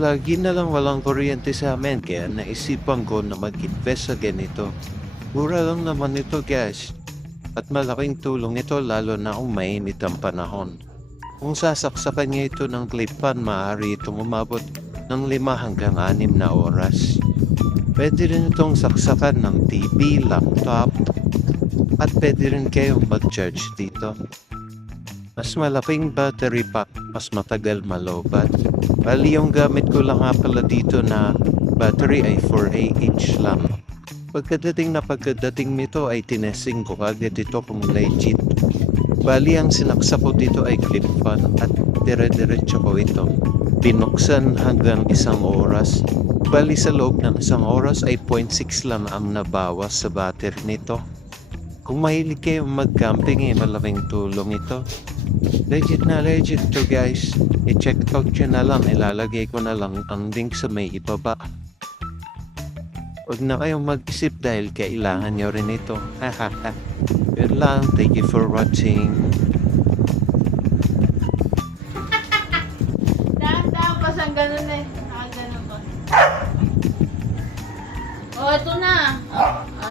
Lagi na lang walang kuryente sa amin kaya naisipan ko na mag-invest sa ganito. Mura lang naman ito guys. At malaking tulong ito lalo na kung mainit ang panahon. Kung sasaksakan niya ito ng clip fan, maaari itong umabot ng 5 hanggang 6 na oras. Pwede rin itong saksakan ng TV, laptop, at pwede rin kayong mag-charge dito. Mas malaking battery pack, mas matagal malobat. Bali yung gamit ko lang nga pala dito na battery ay 4AH lang. Pagkadating nito ay tinesting ko agad ito kung legit. Bali ang sinaksa ko dito ay clip fan at dire-diretso ko ito. Binuksan hanggang 1 oras. Bali sa loob ng 1 oras ay 0.6 lang ang nabawas sa battery nito. Kung mahilig kayo mag-camping malaking tulong ito. Legit na legit to guys. I-check out nyo na lang. Ilalagay ko na lang ang link sa may ibaba. Huwag na kayong mag-isip dahil kailangan nyo rin ito. Hahaha. Yun lang. Thank you for watching. Dahan-dahan pa siyang ganun eh. Ganun pa. Oh, ito na.